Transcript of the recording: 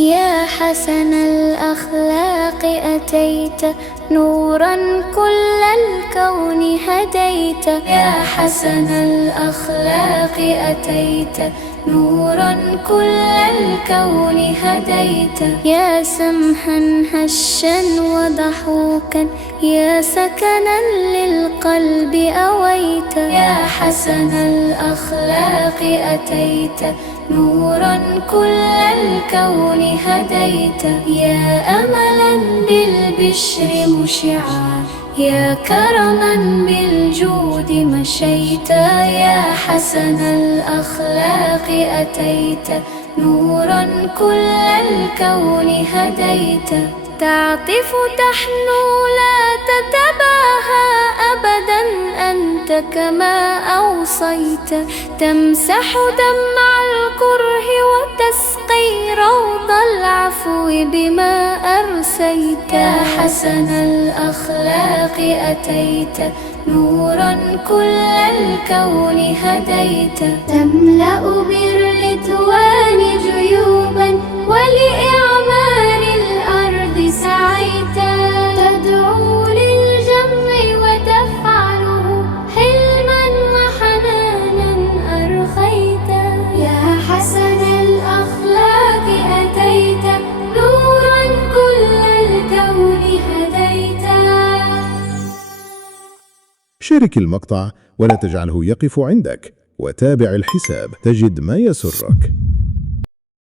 يا حسن الأخلاق أتيت نورا كل الكون هديت. يا حسن الأخلاق أتيت نورا كل الكون هديت. يا سمحا هشا وضحوكا يا سكنا للقلب أويت. يا حسن الأخلاق أتيت نورا كل الكون هديت. يا أملا بالبشر مشعا يا كرما بالجود مشيت. يا حسن الأخلاق أتيت نورا كل الكون هديت. تعطف تحنو لا تتباهى أبدا أنت كما أوصيت. تمسح دمع الكره وتسقي روض العفو بما أرسيت. يا حسن الأخلاق أتيت نورا كل الكون هديت. تملأ بالرضوان جيوبا ولإعمار الأرض سعيت. تدعو للجمع وتفعله حلما وحنانا أرخيت. يا حسن الأخلاق أتيت نورا كل الكون هديت. شارك المقطع ولا تجعله يقف عندك، وتابع الحساب تجد ما يسرك.